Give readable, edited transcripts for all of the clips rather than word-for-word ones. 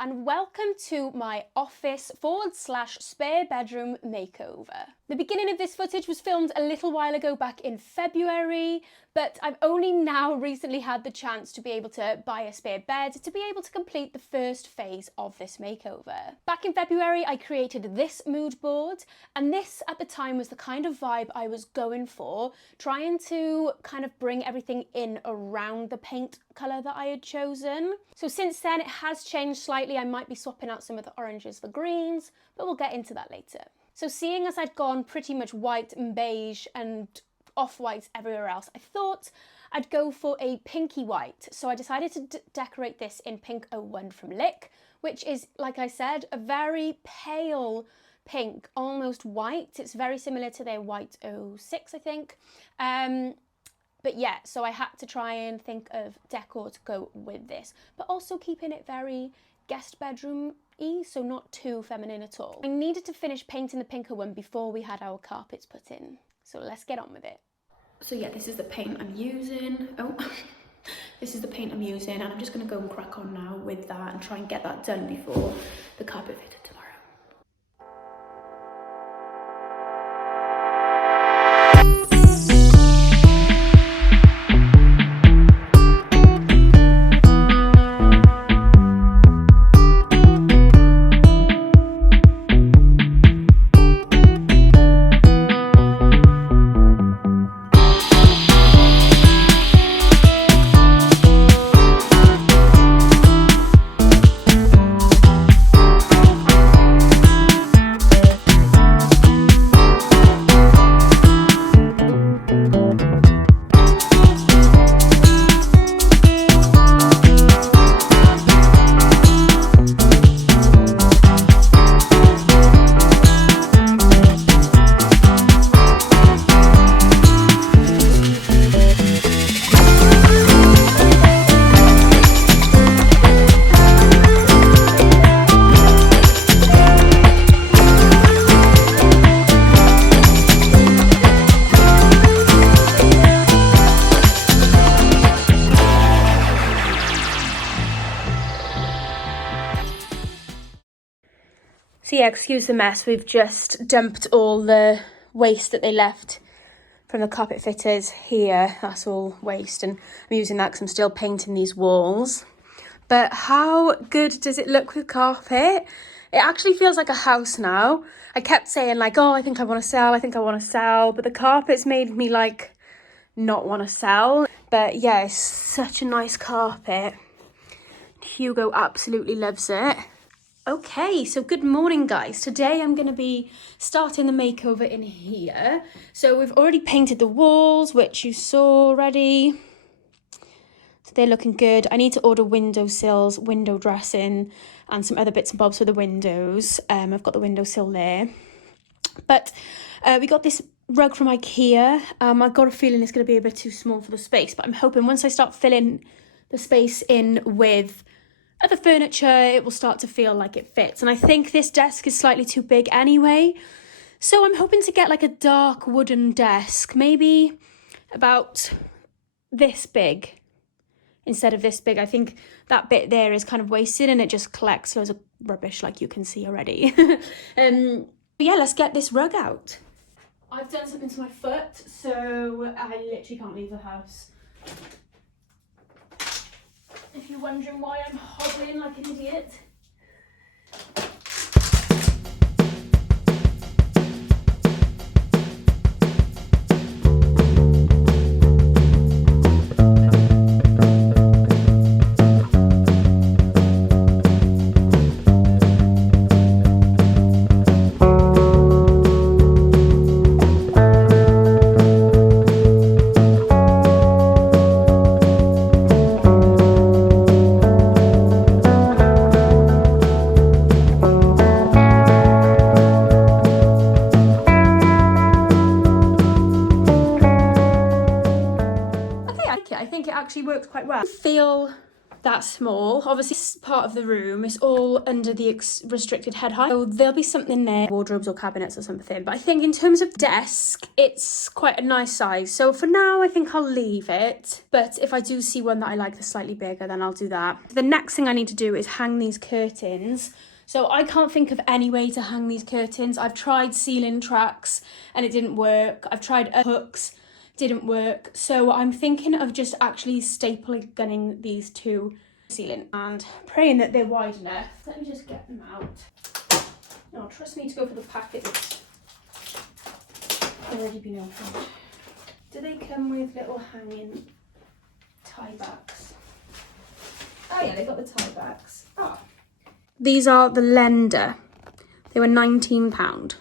and welcome to my office/spare bedroom makeover. The beginning of this footage was filmed a little while ago back in February, but I've only now recently had the chance to be able to buy a spare bed to be able to complete the first phase of this makeover. Back in February, I created this mood board, and this at the time was the kind of vibe I was going for, trying to kind of bring everything in around the paint colour that I had chosen. So since then it has changed slightly. I might be swapping out some of the oranges for greens, but we'll get into that later. So seeing as I'd gone pretty much white and beige and off-whites everywhere else, I thought I'd go for a pinky white. So I decided to decorate this in Pink 01 from Lick, which is, like I said, a very pale pink, almost white. It's very similar to their white 06, I think. But yeah, so I had to try and think of decor to go with this, but also keeping it very guest bedroom-y, so not too feminine at all. I needed to finish painting the Pink 01 before we had our carpets put in, so let's get on with it. So yeah, this is the paint I'm using. This is the paint I'm using, and I'm just gonna go and crack on now with that and try and get that done before the carpet fitted tomorrow. So yeah, excuse the mess, we've just dumped all the waste that they left from the carpet fitters here. That's all waste, and I'm using that because I'm still painting these walls. But how good does it look with carpet? It actually feels like a house now. I kept saying like, oh, I think I want to sell, but the carpet's made me like not want to sell. But yeah, it's such a nice carpet. Hugo absolutely loves it. Okay, so good morning guys. Today I'm going to be starting the makeover in here. So we've already painted the walls, which you saw already. So they're looking good. I need to order windowsills, window dressing, and some other bits and bobs for the windows. I've got the windowsill there. But we got this rug from IKEA. I've got a feeling it's going to be a bit too small for the space, but I'm hoping once I start filling the space in with other furniture, it will start to feel like it fits. And I think this desk is slightly too big anyway, so I'm hoping to get like a dark wooden desk, maybe about this big instead of this big. I think that bit there is kind of wasted and it just collects loads of rubbish, like you can see already. But yeah, let's get this rug out. I've done something to my foot, so I literally can't leave the house. If you're wondering why I'm hobbling like an idiot. Actually works quite well. I feel that small. Obviously, this part of the room is all under the restricted head height, so there'll be something there, wardrobes or cabinets or something. But I think in terms of desk, it's quite a nice size. So for now, I think I'll leave it. But if I do see one that I like that's slightly bigger, then I'll do that. The next thing I need to do is hang these curtains. So I can't think of any way to hang these curtains. I've tried ceiling tracks and it didn't work. I've tried hooks, didn't work. So I'm thinking of just actually staple gunning these to the ceiling and praying that they're wide enough. Let me just get them out. No, trust me to go for the packet that's already been opened. Do they come with little hanging tie backs? Oh yeah, they got the tie backs. Oh. These are the Lenda. They were £19.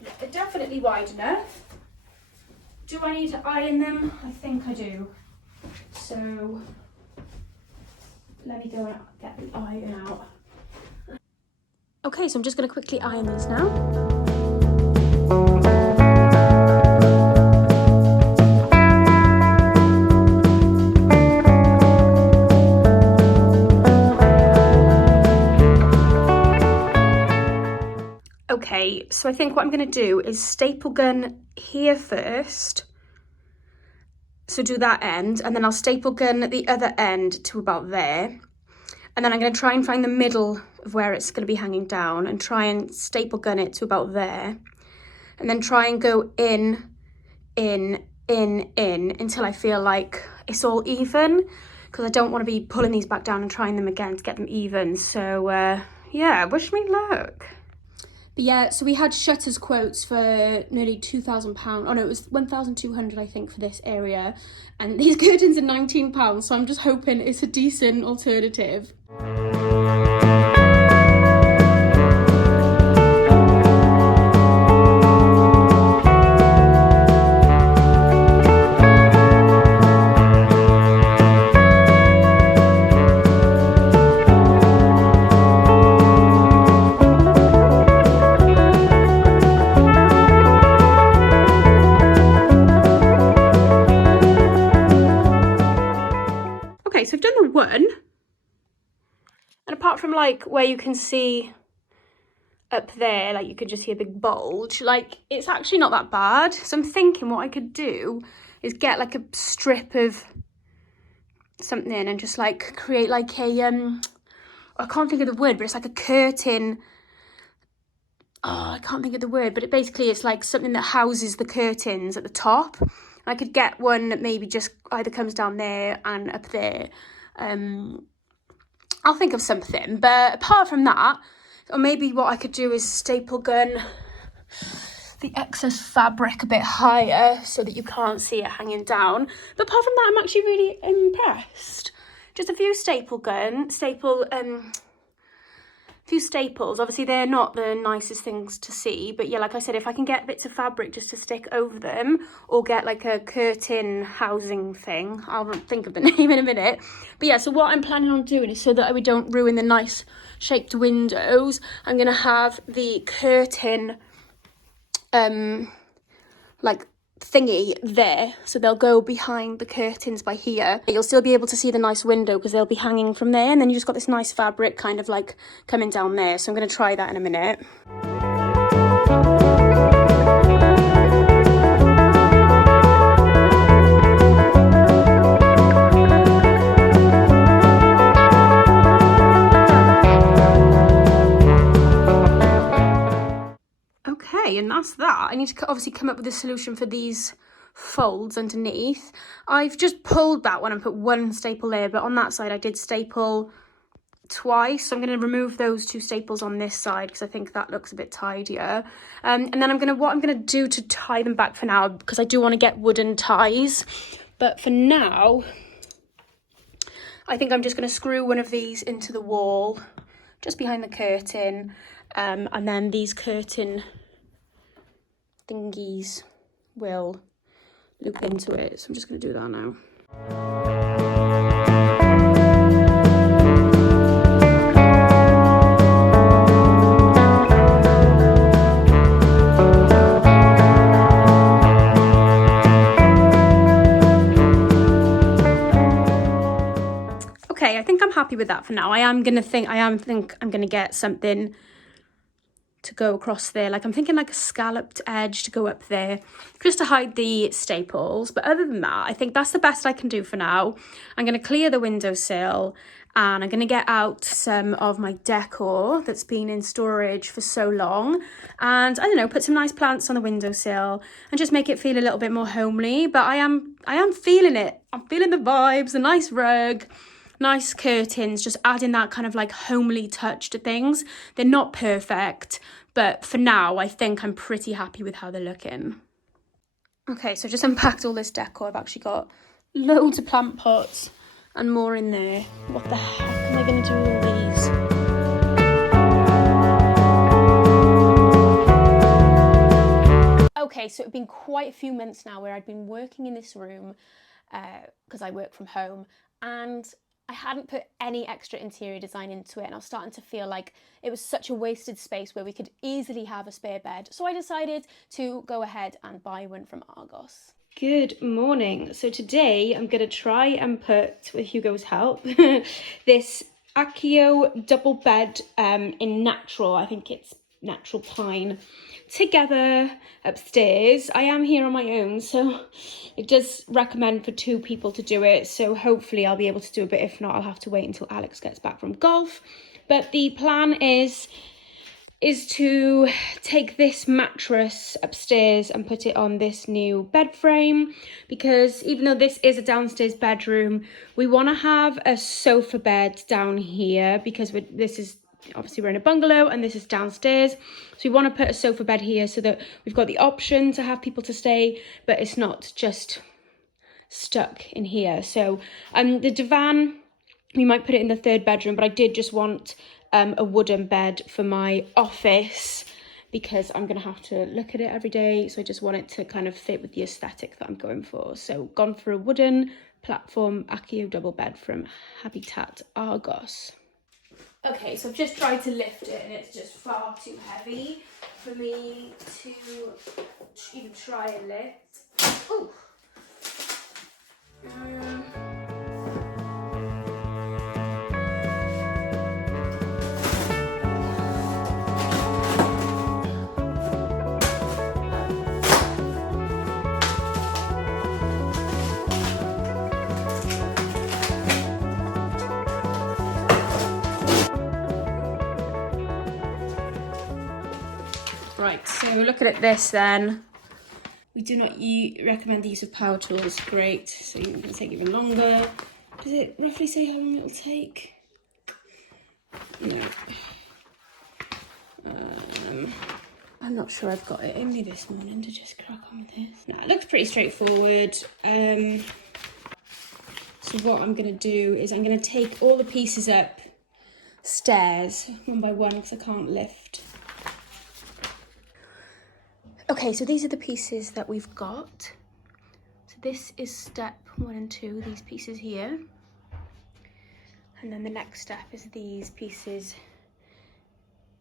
Yeah, they're definitely wide enough. Do I need to iron them? I think I do. So let me go and get the iron out. Okay, so I'm just going to quickly iron these now. Okay, so I think what I'm going to do is staple gun here first. So do that end, and then I'll staple gun at the other end to about there. And then I'm going to try and find the middle of where it's going to be hanging down and try and staple gun it to about there. And then try and go in until I feel like it's all even. Because I don't want to be pulling these back down and trying them again to get them even. So yeah, wish me luck. But yeah, so we had shutters quotes for nearly £2,000. Oh no, it was 1,200 I think for this area. And these curtains are £19, so I'm just hoping it's a decent alternative. So I've done the one, and apart from like where you can see up there, like you could just see a big bulge, like it's actually not that bad. So I'm thinking what I could do is get like a strip of something and just like create like a I can't think of the word, but it's like a curtain. Oh, I can't think of the word, but it basically it's like something that houses the curtains at the top. I could get one that maybe just either comes down there and up there. I'll think of something. But apart from that, or maybe what I could do is staple gun the excess fabric a bit higher so that you can't see it hanging down. But apart from that, I'm actually really impressed. Just a few few staples. Obviously they're not the nicest things to see, but yeah, like I said, if I can get bits of fabric just to stick over them or get like a curtain housing thing, I'll think of the name in a minute. But yeah, so what I'm planning on doing is so that we don't ruin the nice shaped windows, I'm gonna have the curtain like thingy there, so they'll go behind the curtains by here. You'll still be able to see the nice window because they'll be hanging from there, and then you just got this nice fabric kind of like coming down there. So I'm going to try that in a minute. Okay, and that's that. I need to obviously come up with a solution for these folds underneath. I've just pulled that one and put one staple there, but on that side I did staple twice. So I'm going to remove those two staples on this side because I think that looks a bit tidier. And then what I'm going to do to tie them back for now, because I do want to get wooden ties. But for now, I think I'm just going to screw one of these into the wall just behind the curtain. And then these curtain thingies will loop into it. So I'm just going to do that now. Okay, I think I'm happy with that for now. I am think I'm gonna get something to go across there. Like I'm thinking like a scalloped edge to go up there just to hide the staples. But other than that, I think that's the best I can do for now. I'm going to clear the windowsill and I'm going to get out some of my decor that's been in storage for so long. And I don't know, put some nice plants on the windowsill and just make it feel a little bit more homely. But I am feeling it. I'm feeling the vibes, the nice rug, nice curtains, just adding that kind of like homely touch to things. They're not perfect, but for now, I think I'm pretty happy with how they're looking. Okay, so just unpacked all this decor. I've actually got loads of plant pots and more in there. What the heck am I going to do with all these? Okay, so it's been quite a few months now where I'd been working in this room because I work from home, and I hadn't put any extra interior design into it, and I was starting to feel like it was such a wasted space where we could easily have a spare bed. So I decided to go ahead and buy one from Argos. Good morning. So today I'm going to try and put, with Hugo's help, this Akio double bed in natural, I think it's natural pine, together upstairs. I am here on my own, so it does recommend for 2 people to do it, so hopefully I'll be able to do it, but if not, I'll have to wait until Alex gets back from golf. But the plan is to take this mattress upstairs and put it on this new bed frame, because even though this is a downstairs bedroom, we want to have a sofa bed down here, because this is obviously we're in a bungalow and this is downstairs, so we want to put a sofa bed here so that we've got the option to have people to stay, but it's not just stuck in here. So the divan, we might put it in the 3rd bedroom, but I did just want a wooden bed for my office because I'm going to have to look at it every day, so I just want it to kind of fit with the aesthetic that I'm going for. So gone for a wooden platform Akio double bed from Habitat Argos. Okay, so I've just tried to lift it and it's just far too heavy for me to even try and lift. Ooh. Right, so looking at this then, we do not recommend the use of power tools. Great, so it's going to take even longer. Does it roughly say how long it'll take? No. I'm not sure I've got it in me this morning to just crack on with this. No, it looks pretty straightforward. So what I'm going to do is I'm going to take all the pieces up stairs one by one because I can't lift. Okay, so these are the pieces that we've got. So this is step 1 and 2, these pieces here. And then the next step is these pieces,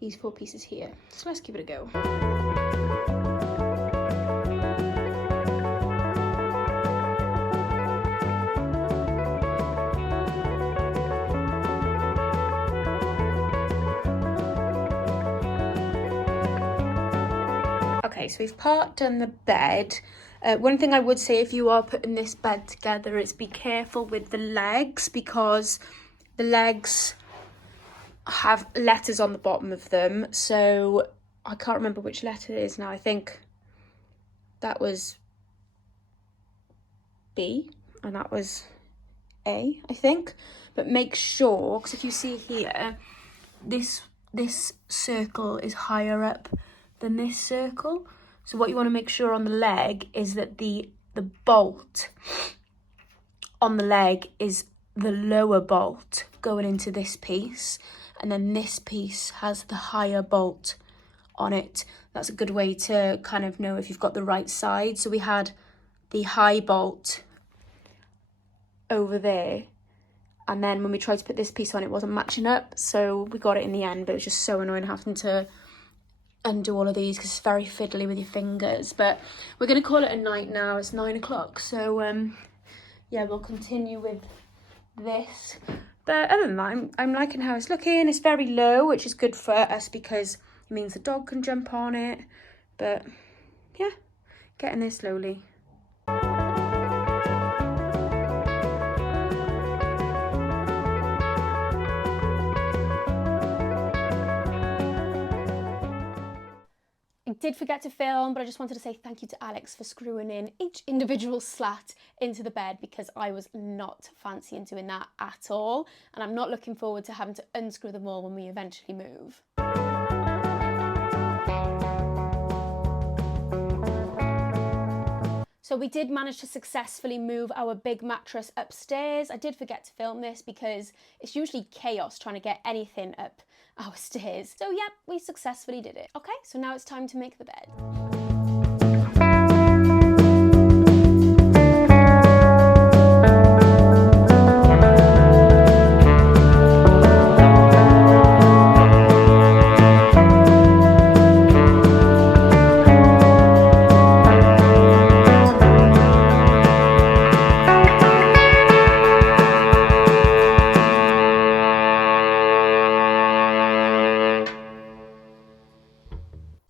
these 4 pieces here. So let's give it a go. Okay, so we've part done the bed. One thing I would say if you are putting this bed together is be careful with the legs, because the legs have letters on the bottom of them. So I can't remember which letter it is now. I think that was B and that was A, I think. But make sure, because if you see here, this circle is higher up than this circle. So what you want to make sure on the leg is that the bolt on the leg is the lower bolt going into this piece, and then this piece has the higher bolt on it. That's a good way to kind of know if you've got the right side. So we had the high bolt over there, and then when we tried to put this piece on, it wasn't matching up, so we got it in the end, but it was just so annoying having to undo all of these because it's very fiddly with your fingers. But we're going to call it a night now. It's 9 o'clock, so yeah, we'll continue with this. But other than that, I'm liking how it's looking. It's very low, which is good for us because it means the dog can jump on it. But yeah, getting there slowly. I did forget to film, but I just wanted to say thank you to Alex for screwing in each individual slat into the bed, because I was not fancying doing that at all, and I'm not looking forward to having to unscrew them all when we eventually move. So we did manage to successfully move our big mattress upstairs. I did forget to film this because it's usually chaos trying to get anything up our stairs. So yeah, we successfully did it. Okay, so now it's time to make the bed.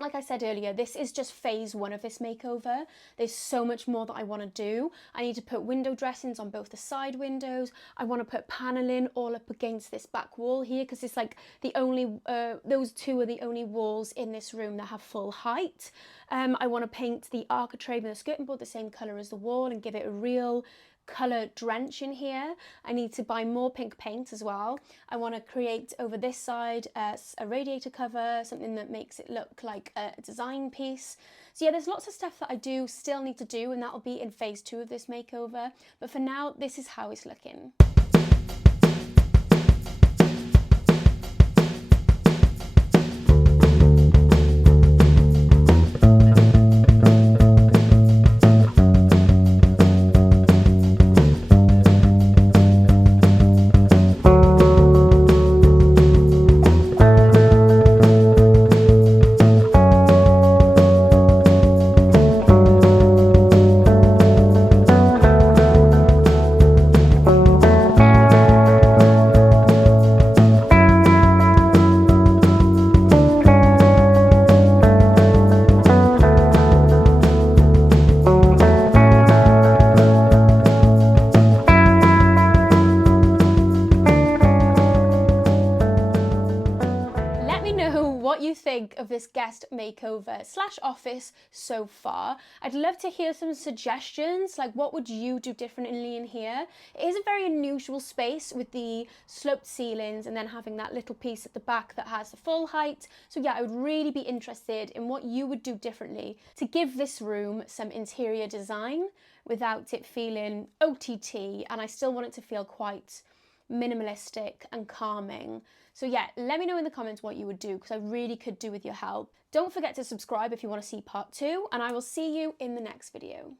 Like I said earlier, this is just phase one of this makeover. There's so much more that I want to do. I need to put window dressings on both the side windows. I want to put paneling all up against this back wall here, because it's like the only, those two are the only walls in this room that have full height. I want to paint the architrave and the skirting board the same colour as the wall and give it a real colour drench in here. I need to buy more pink paint as well. I want to create over this side a radiator cover, something that makes it look like a design piece. So yeah, there's lots of stuff that I do still need to do, and that'll be in phase two of this makeover. But for now, this is how it's looking. What you think of this guest makeover / office so far. I'd love to hear some suggestions, like what would you do differently in here? It is a very unusual space with the sloped ceilings and then having that little piece at the back that has the full height. So yeah, I would really be interested in what you would do differently to give this room some interior design without it feeling OTT, and I still want it to feel quite minimalistic and calming. So yeah, let me know in the comments what you would do, because I really could do with your help. Don't forget to subscribe if you want to see part 2, and I will see you in the next video.